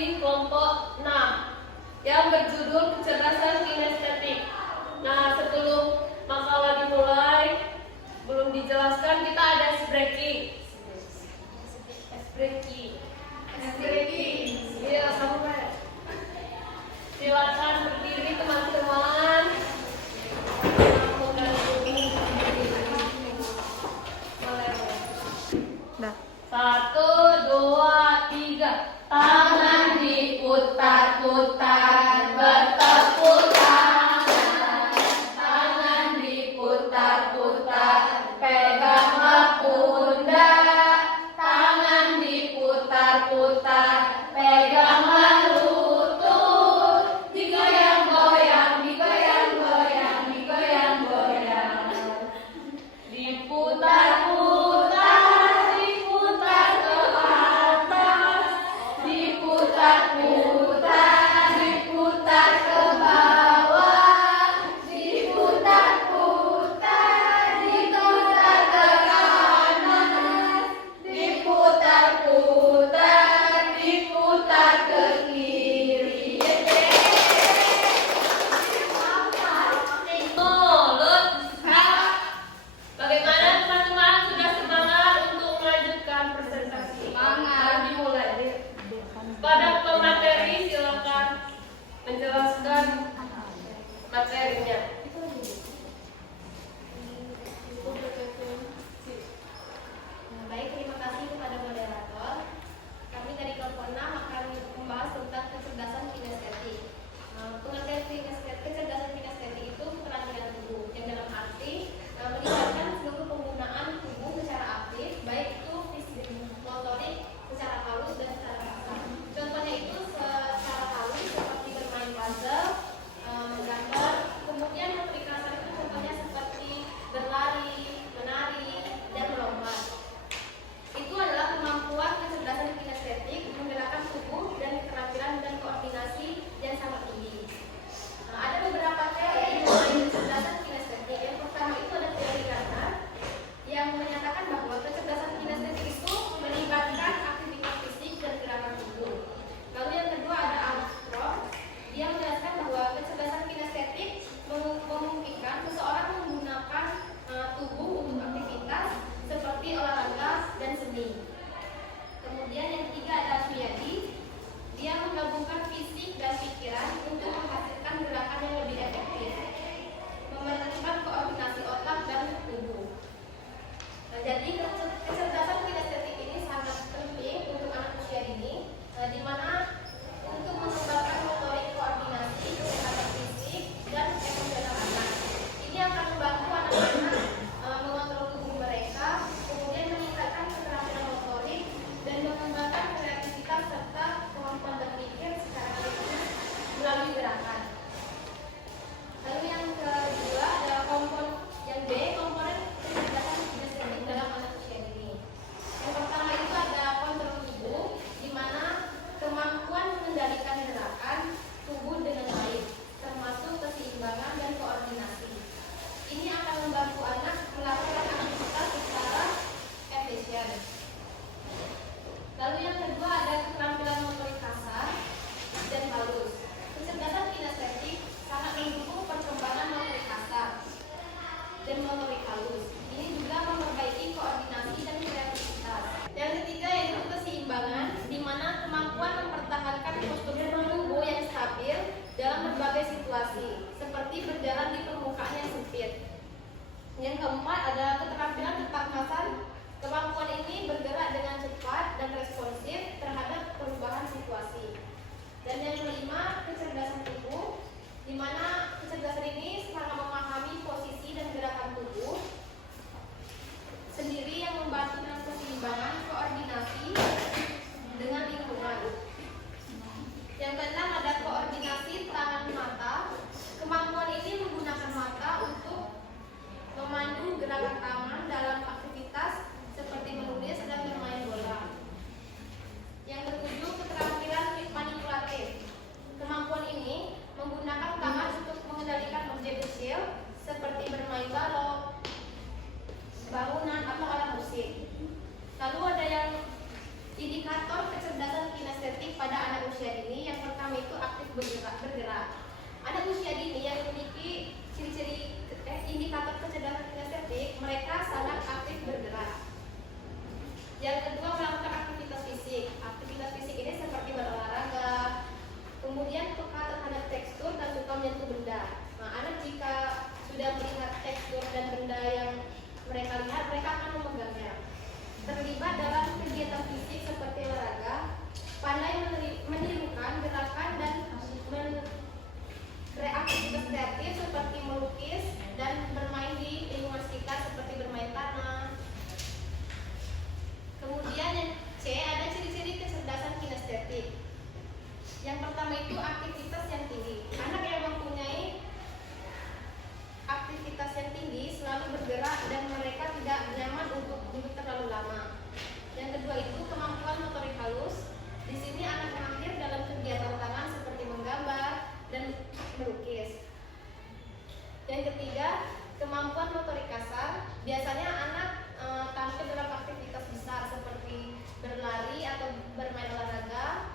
presentasi kelompok 6 yang berjudul kecerdasan kinestetik. Nah, sebelum makalah dimulai, belum dijelaskan, kita ada ice breaking. Iya, sampai. Silakan berdiri teman-teman. Nah. 1, 2, 3. Tangan diputar-putar, bertepuk tangan. Tangan diputar-putar, peganglah pundak. Tangan diputar-putar, peganglah lutut. Digoyang-goyang, digoyang-goyang, digoyang-goyang. Diputar-putar. Pada pemateri silakan menjelaskan materinya. Baik, terima kasih kepada moderator. Kami dari kelompok 6 akan membahas tentang kecerdasan kinestetik. Pengertian kecerdasan kinestetik itu keterampilan tubuh yang dalam arti melibatkan seluruh penggunaan tubuh secara aktif, baik itu fisik, motorik, secara halus dan secara kasar. Contohnya itu secara halus seperti bermain puzzle, menggambar, kemudian motorik kasar itu contohnya seperti berlari, menari, dan melompat. Itu adalah kemampuan kecerdasan kinestetik menggerakkan tubuh dan keterampilan dan koordinasi yang sangat tinggi. Ada beberapa teori mengenai kecerdasan kinestetik. Yang pertama itu ada teori Gardner yang menyatakan bahwa kecerdasan kinestetik itu melibatkan aktivitas fisik dan gerakan tubuh. Lalu yang kedua ada Armstrong. Dia menjelaskan bahwa kecerdasan kinestetik memungkinkan seseorang menggunakan tubuh untuk aktivitas seperti olahraga dan seni. Kemudian yang ketiga ada Suyadi. Dia menggabungkan fisik dan pikiran untuk menghasilkan gerakan yang lebih efektif, memerlukan koordinasi otak dan tubuh. Nah, jadi kecerdasan kinestetik ini sangat penting untuk anak usia dini, di mana untuk mengembangkan motorik, koordinasi, kesehatan fisik, dan emosional anak. Ini akan membantu anak-anak mengontrol tubuh mereka, kemudian meningkatkan keterampilan motorik, dan mengembangkan kreativitas serta kemampuan berpikir secara kritis melalui gerakan. Lalu yang kedua ada yang B, komponen kecerdasan kinestetik dalam anak usia dini. Yang pertama itu ada kontrol tubuh, di mana kemampuan mengendalikan gerakan tubuh dengan baik, termasuk keseimbangan dan koordinasi. Ini akan membantu anak melakukan aktivitas secara efisien. Lalu yang kedua ada keterampilan motorik kasar dan halus. Kecerdasan kinestetik sangat mendukung perkembangan motorik kasar dan motorik halus. Ini juga memperbaiki koordinasi dan kreativitas. Yang ketiga yaitu keseimbangan, di mana kemampuan mempertahankan postur tubuh yang stabil dalam berbagai situasi, seperti berjalan di permukaan yang sempit. Yang keempat ada keterampilan ketangkasan. Kemampuan ini bergerak dengan cepat dan responsif terhadap perubahan situasi. Dan yang kelima, kecerdasan tubuh, di mana kecerdasan ini sangat memahami posisi dan gerakan tubuh sendiri yang membantu dalam keseimbangan koordinasi dengan lingkungan. Yang keenam ada koordinasi tangan mata. Kemampuan ini menggunakan mata untuk memandu gerakan tangan dalam bergerak. Anak usia dini yang memiliki ciri-ciri indikator kecerdasan kinestetik, mereka sangat aktif bergerak. Yang kedua, melakukan aktivitas fisik. Aktivitas fisik ini seperti berolahraga, kemudian peka terhadap tekstur dan suka menyentuh benda. Nah, anak jika sudah melihat tekstur dan benda yang mereka lihat, mereka akan memegangnya. Terlibat dalam kegiatan fisik seperti olahraga, pandai menirukan gerakan dan beraktivitas kreatif seperti melukis dan bermain di lingkungan sekitar seperti bermain tanah. Kemudian yang C, ada ciri-ciri kecerdasan kinestetik. Yang pertama itu aktivitas yang tinggi. Anak yang mempunyai aktivitas yang tinggi selalu bergerak dan mereka tidak nyaman untuk duduk terlalu lama. Yang kedua itu kemampuan motorik halus. Di sini anak mahir dalam kegiatan tangan seperti menggambar dan melukis. Yang ketiga, kemampuan motorik kasar. Biasanya anak tampil dalam aktivitas besar seperti berlari atau bermain olahraga.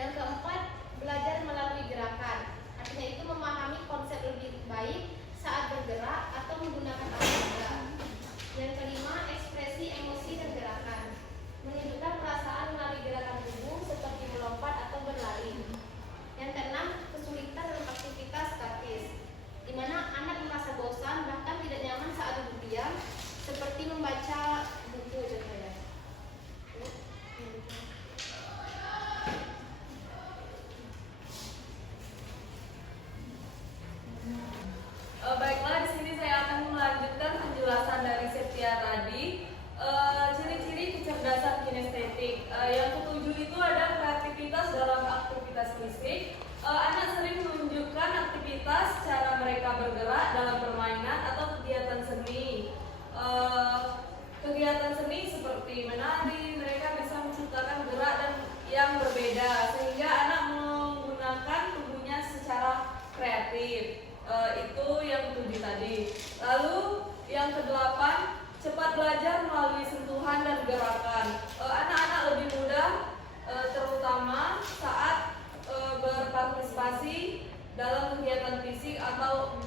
Yang keempat, belajar melalui gerakan. Artinya itu memahami konsep lebih baik saat bergerak atau menggunakan alat benda. Yang kelima, ekspresi emosi dan gerakan. Menunjukkan perasaan melalui gerakan tubuh seperti melompat atau berlari. Yang keenam, kesulitan dalam aktivitas statis, di mana anak merasa bosan bahkan tidak nyaman saat duduk diam, seperti membaca buku contohnya. Baiklah, di sini saya akan melanjutkan penjelasan dari Septia tadi. Ciri-ciri kecerdasan kinestetik. Yang ketujuh itu ada kreativitas dalam aktivitas fisik. Anak sering menunjukkan aktivitas cara mereka bergerak dalam permainan atau kegiatan seni. Kegiatan seni seperti menari, mereka bisa menciptakan gerak dan yang berbeda sehingga anak menggunakan tubuhnya secara kreatif. Itu yang ketujuh tadi. Lalu yang kedelapan, cepat belajar melalui sentuhan dan gerakan. Anak-anak lebih mudah terutama saat berpartisipasi dalam kegiatan fisik atau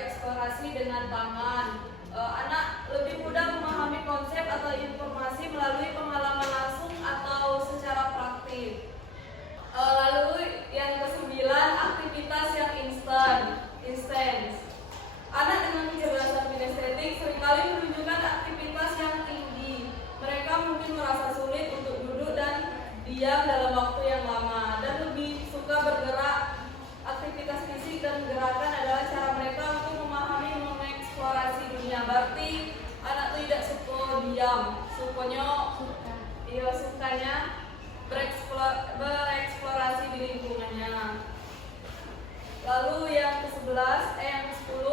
eksplorasi dengan tangan. Anak lebih mudah memahami konsep atau informasi melalui pengalaman langsung atau secara praktik. Lalu yang kesembilan, aktivitas yang instan. Anak dengan kecerdasan kinestetik seringkali menunjukkan aktivitas yang tinggi. Mereka mungkin merasa sulit untuk duduk dan diam dalam waktu yang lama dan lebih suka bergerak. Aktivitas fisik dan gerakan adalah cara mereka untuk memahami mengeksplorasi dunia. Berarti anak tidak suka diam, sukanya bereksplorasi di lingkungannya. Lalu yang ke-10,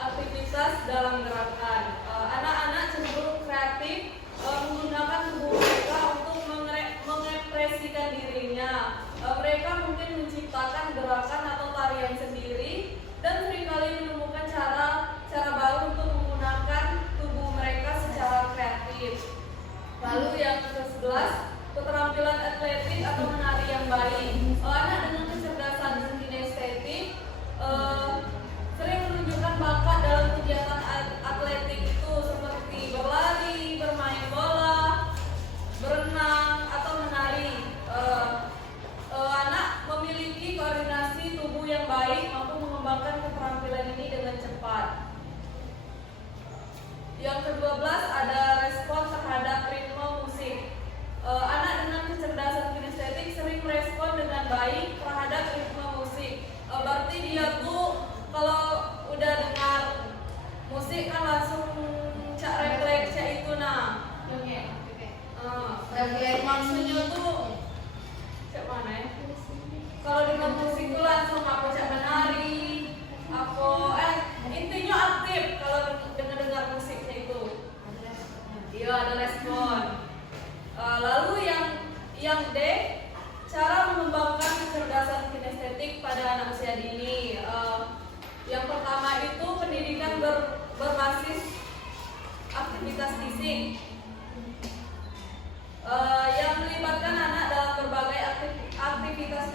aktivitas dalam gerakan. Anak-anak cenderung kreatif menggunakan tubuh mereka untuk mengekspresikan dirinya. Mereka mungkin menciptakan gerakan atau tarian sendiri dan seringkali menemukan cara baru untuk menggunakan tubuh mereka secara kreatif. Lalu yang ke-11, keterampilan atletik atau menari yang baik. Anak dengan kecerdasan kinestetik sering menunjukkan bakat dalam kegiatan atletik itu seperti berlari, bermain bola, berenang atau menari. Anak memiliki koordinasi tubuh yang baik mampu mengembangkan keterampilan ini dengan cepat. Yang ke-12 ada respon terhadap ritme musik. Anak dengan kecerdasan kinestetik sering merespon dengan baik terhadap ritme musik. Berarti dia tuh kalau udah dengar musik kan langsung refleks itu maksudnya tuh cak mana ya? Kalau dengar musik tuh langsung apa cak menari, intinya aktif kalau dengar musiknya itu. Iya, ada respon. Lalu yang D, cara mengembangkan kecerdasan kinestetik pada anak usia dini. Yang pertama itu pendidikan berbasis aktivitas fisik, yang melibatkan anak dalam berbagai aktivitas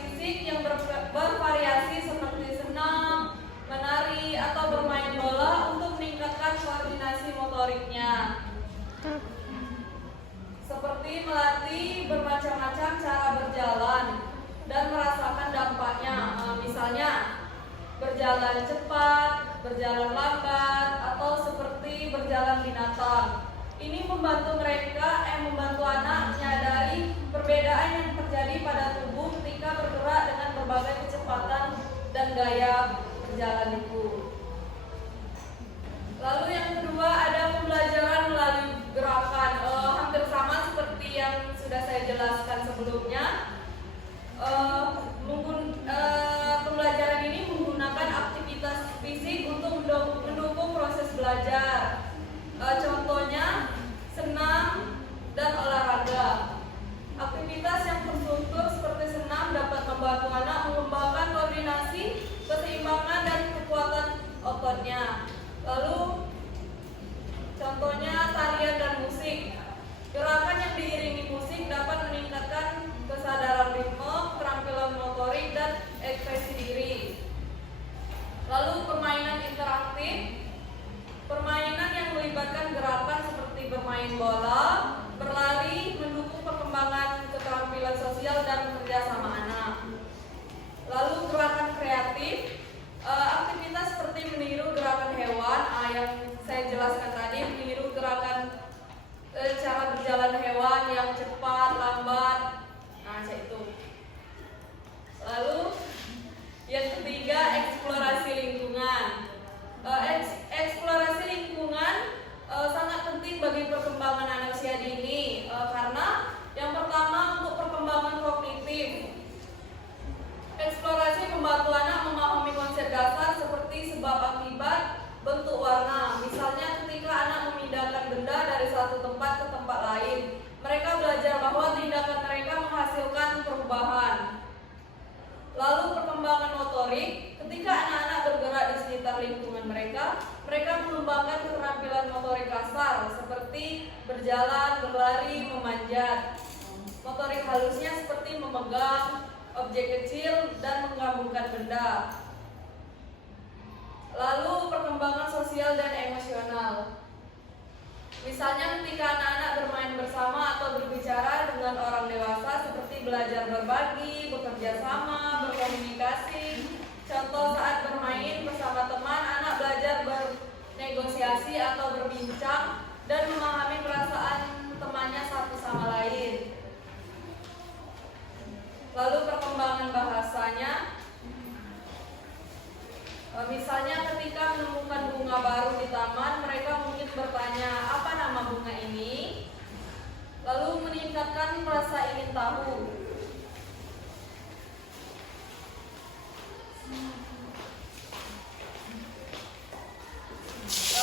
berjalan lambat atau seperti berjalan binatang. Ini membantu anak menyadari perbedaan yang terjadi pada tubuh ketika bergerak dengan berbagai kecepatan dan gaya berjalan itu. Lalu yang kedua ada pembelajaran melalui gerakan. Hampir sama seperti yang sudah saya jelaskan sebelumnya. Pembelajaran ini menggunakan aktivitas fisik untuk mendukung proses belajar. Contohnya senam dan olahraga. Aktivitas yang terstruktur seperti senam dapat membantu anak mengembangkan koordinasi, keseimbangan dan kekuatan ototnya. Lalu contohnya tarian dan musik. Gerakan yang diiringi musik dapat meningkatkan kesadaran ritme, keterampilan motorik dan ekspresi diri. Lalu permainan interaktif. Permainan yang melibatkan gerakan seperti bermain bola, berlari, mendukung perkembangan keterampilan sosial dan bekerja sama anak. Lalu gerakan kreatif. Aktivitas seperti meniru gerakan hewan yang saya jelaskan tadi, meniru gerakan cara berjalan hewan yang cepat, lambat, itu. Lalu yang ketiga, eksplorasi lingkungan. Eksplorasi lingkungan sangat penting bagi perkembangan anak usia dini karena yang pertama untuk perkembangan kognitif. Eksplorasi membantu anak memahami konsep dasar seperti sebab akibat, bentuk, warna. Misalnya ketika anak memindahkan benda dari satu tempat ke tempat lain, mereka belajar bahwa tindakan mereka menghasilkan perubahan. Lalu perkembangan motorik, ketika anak-anak bergerak di sekitar lingkungan mereka mengembangkan keterampilan motorik kasar seperti berjalan, berlari, memanjat. Motorik halusnya seperti memegang objek kecil dan menggabungkan benda. Lalu perkembangan sosial dan emosional. Misalnya ketika anak-anak bermain bersama atau berbicara dengan orang dewasa seperti belajar berbagi, bekerja sama, berkomunikasi. Contoh saat bermain bersama teman, anak belajar bernegosiasi atau berbincang dan memahami perasaan temannya satu sama lain. Lalu perkembangan bahasanya. Misalnya ketika menemukan bunga baru di taman, mereka mungkin bertanya, apa nama bunga ini? Lalu meningkatkan rasa ingin tahu.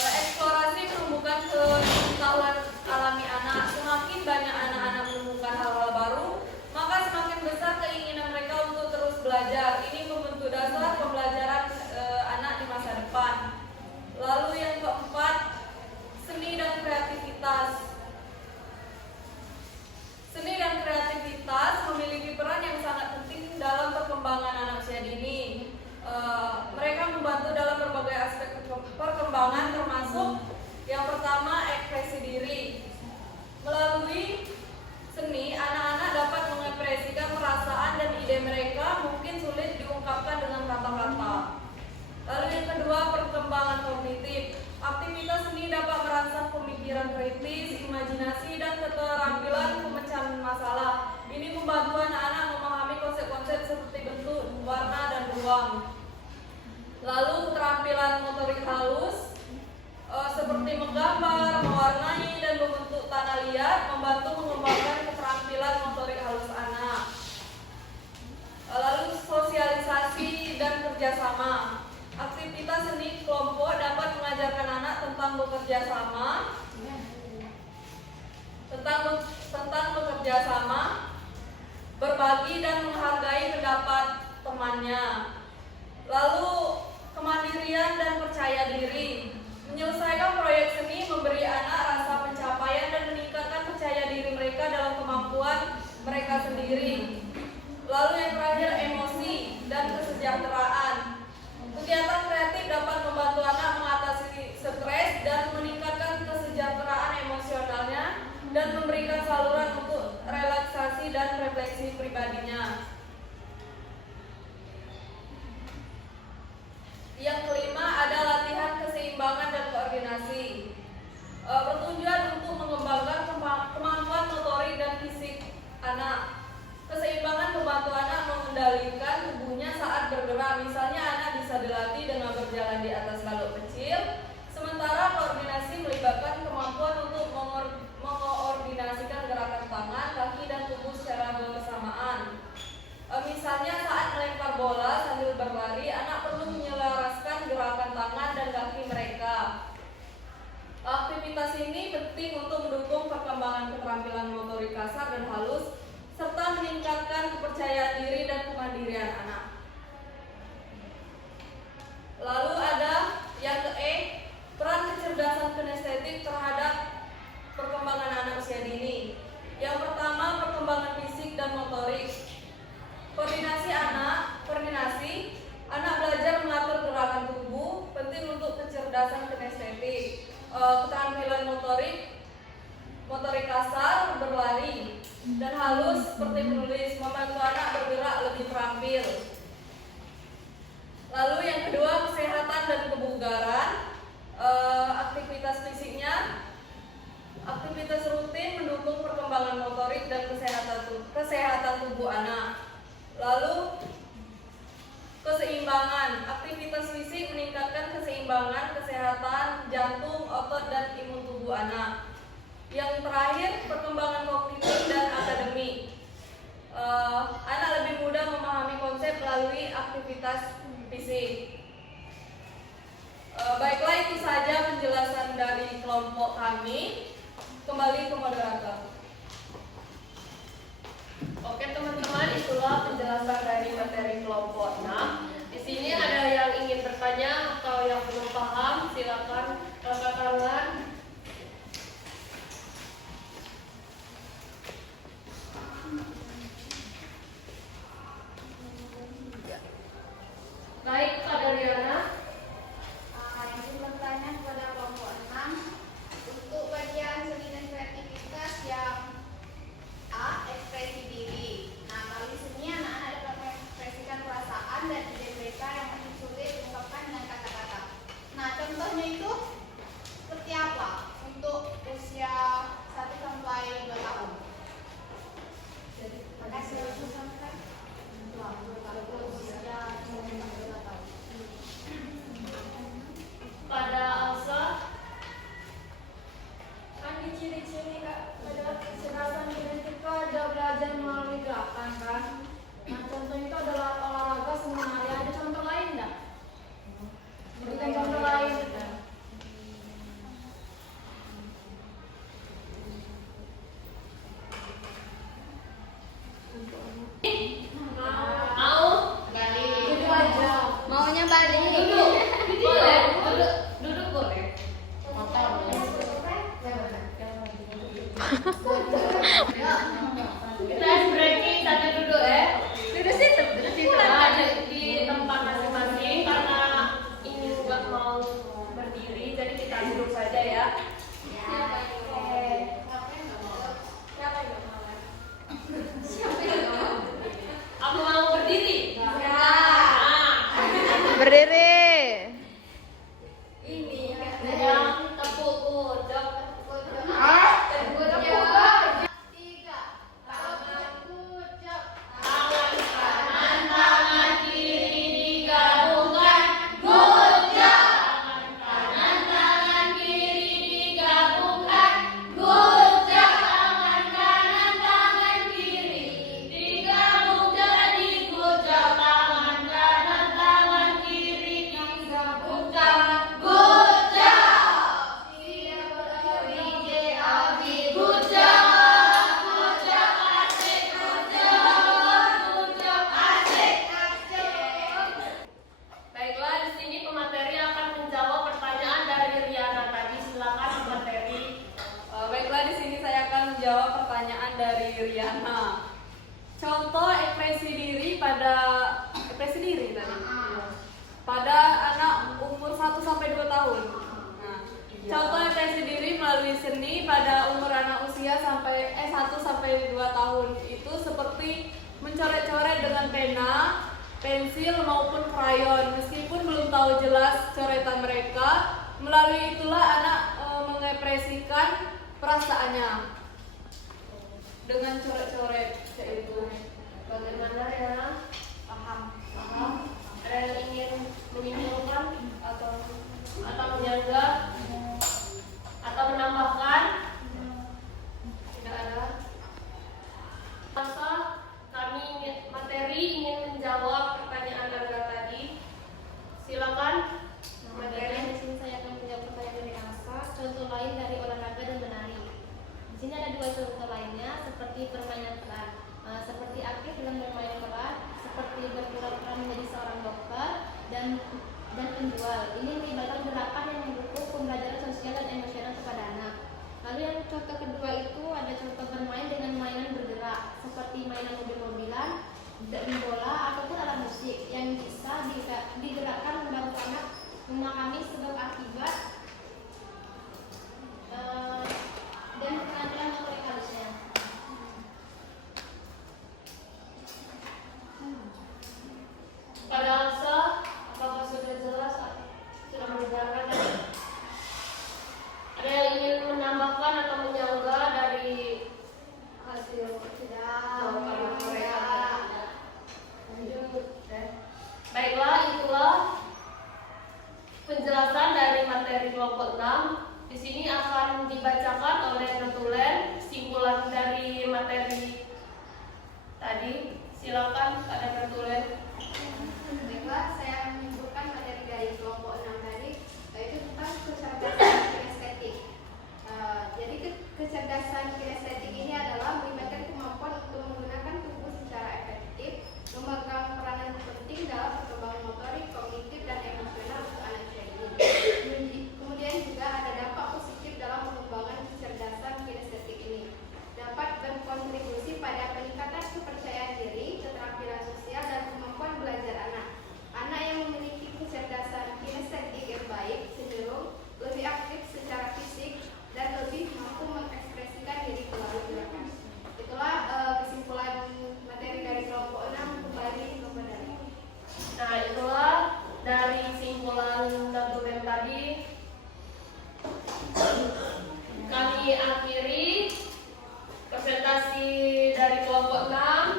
Eksplorasi menumbuhkan pengetahuan alami anak. Semakin banyak anak-anak menemukan hal-hal baru, maka semakin besar keinginan mereka untuk terus belajar. Ini membentuk dasar pembelajaran anak di masa depan. Lalu yang keempat, seni dan kreativitas. Seni dan kreativitas memiliki peran yang sangat penting dalam perkembangan anak usia dini. Mereka membantu dalam berbagai aspek perkembangan, termasuk yang pertama ekspresi diri. Melalui seni, anak-anak dapat mengekspresikan perasaan dan ide mereka mungkin sulit diungkapkan dengan kata-kata. Lalu yang kedua, perkembangan kognitif. Aktivitas seni dapat merangsang pemikiran kritis, imajinasi, dan keterampilan pemecahan masalah. Ini membantu anak-anak memahami konsep-konsep seperti bentuk, warna, dan ruang. Lalu keterampilan motorik halus seperti menggambar, mewarnai, dan membentuk tanah liat membantu mengembangkan keterampilan motorik halus anak. Lalu sosialisasi dan kerjasama. Aktivitas seni kelompok dapat mengajarkan anak tentang bekerja sama, tentang bekerja sama, berbagi dan menghargai pendapat temannya. Lalu kemandirian dan percaya diri. Menyelesaikan proyek seni memberi anak rasa pencapaian dan meningkatkan percaya diri mereka dalam kemampuan mereka sendiri. Lalu yang terakhir, emosi dan kesejahteraan. Kegiatan kreatif dapat membantu anak mengatasi stres dan meningkatkan kesejahteraan emosionalnya dan memberikan saluran untuk relaksasi dan refleksi pribadinya. Yang kelima ada latihan Keseimbangan membantu anak mengendalikan tubuhnya saat bergerak. Misalnya anak bisa dilatih dengan berjalan di atas balok kecil. Sementara koordinasi melibatkan kemampuan untuk mengoordinasikan gerakan tangan, kaki, dan tubuh secara bersamaan. Misalnya saat melempar bola sambil berlari, anak perlu menyelaraskan gerakan tangan dan kaki mereka. Aktivitas ini penting untuk mendukung perkembangan keterampilan motorik kasar dan halus, serta meningkatkan kepercayaan diri dan kemandirian anak. Lalu ada yang ke E, peran kecerdasan kinestetik terhadap perkembangan anak usia dini. Yang pertama, perkembangan fisik dan motorik. Koordinasi anak belajar mengatur gerakan tubuh, penting untuk kecerdasan kinestetik. Keterampilan motorik kasar, berlari, dan halus seperti menulis, membantu anak bergerak lebih terampil. Lalu yang kedua, kesehatan dan kebugaran. Aktivitas fisiknya, aktivitas rutin mendukung perkembangan motorik dan kesehatan tubuh anak. Lalu keseimbangan, aktivitas fisik meningkatkan keseimbangan, kesehatan jantung, otot, dan imun tubuh anak. Yang terakhir, perkembangan kognitif dan akademik. Anak lebih mudah memahami konsep melalui aktivitas fisik. Baiklah, itu saja penjelasan dari kelompok kami. Kembali ke moderator. Oke teman-teman, itulah penjelasan dari materi kelompok 6. Di sini ada yang ingin bertanya atau yang belum paham, silakan angkat tangan. Baik, Kak Dariana. Izin bertanya kepada kelompok 6 untuk bagian seni dan kreativitas yang A, ekspresi diri. Nah, melalui seni anak-anak dapat mengekspresikan perasaan dan ide mereka yang masih sulit diungkapkan dengan kata-kata. Nah, contohnya itu seperti apa untuk usia 1 sampai 2 tahun? Terima kasih. Pada Elsa, Kan di ciri-ciri pada kecerdasan kinetika ada belajar melalui gerakan kan. Nah contoh itu adalah olahraga seni menari. Ada contoh lain enggak? Berikan contoh lain. mau Itu aja. Maunya balik. duduk, boleh, duduk boleh. Kita ice breaking sambil duduk ya. Duduk situ. Ada di tempat masing-masing karena ini nggak mau berdiri, jadi kita duduk saja ya. Aku mau berdiri. Berdiri. Yang tepuk kujok. Tangan kanan, tangan kiri digabungkan. Gujak. Tangan kanan, tangan kiri digabungkan. Gujak. Tangan kanan, tangan kiri digabung jadi gujak. Tangan kanan, tangan kiri digabungkan. Gujak. Baiklah, di sini pemateri akan menjawab pertanyaan dari Riana tadi. Silakan pemateri. Baiklah, di sini saya akan menjawab pertanyaan dari Riana. Contoh ekspresi diri tadi. Pada anak umur 1 sampai 2 tahun. Nah, contoh ekspresi diri melalui seni pada umur anak usia 1 sampai 2 tahun itu seperti mencoret-coret dengan pena, pensil maupun krayon. Meskipun belum tahu jelas coretan mereka, melalui itulah anak mengekspresikan perasaannya dengan coret-coret kayak itu. menjual. Ini melibatkan gerakan yang mendukung pembelajaran sosial dan emosional kepada anak. Lalu yang contoh kedua itu ada contoh bermain dengan mainan bergerak seperti mainan mobil-mobilan, bola ataupun alat musik yang bisa digerakkan membantu anak memahami sebab akibat dan keterampilan motorik halusnya. Pada Elsa, apakah sudah jelas? Sudah mendengarkan? Ada yang ingin menambahkan atau menyanggah dari hasil jawaban mereka? Baiklah, itulah penjelasan dari materi kelompok 6. Di sini akan dibacakan oleh notulen simpulan dari materi tadi. Silakan ada notulen. Baiklah, saya menyimpulkan materi dari kelompok 6 tadi, yaitu tentang kecerdasan kinestetik. Jadi kecerdasan kinestetik ini adalah melibatkan kemampuan untuk menggunakan tubuh secara efektif, memegang peranan penting dalam perkembangan motorik, kognitif, dan emosional untuk anak usia dini. Kemudian juga ada dampak positif dalam pengembangan kecerdasan kinestetik ini. Dapat berkontribusi pada peningkatan kepercayaan diri, keterampilan sosial, dan kemampuan belajar anak. Anak yang memiliki kecerdasan kinestetik yang baik cenderung lebih aktif secara fisik dan lebih mampu mengekspresikan diri melalui gerakan. Itulah kesimpulan materi dari kelompok 6 kembali kepada. Nah, itulah dari simpulan notulen tadi. Kami akhiri presentasi dari kelompok 6.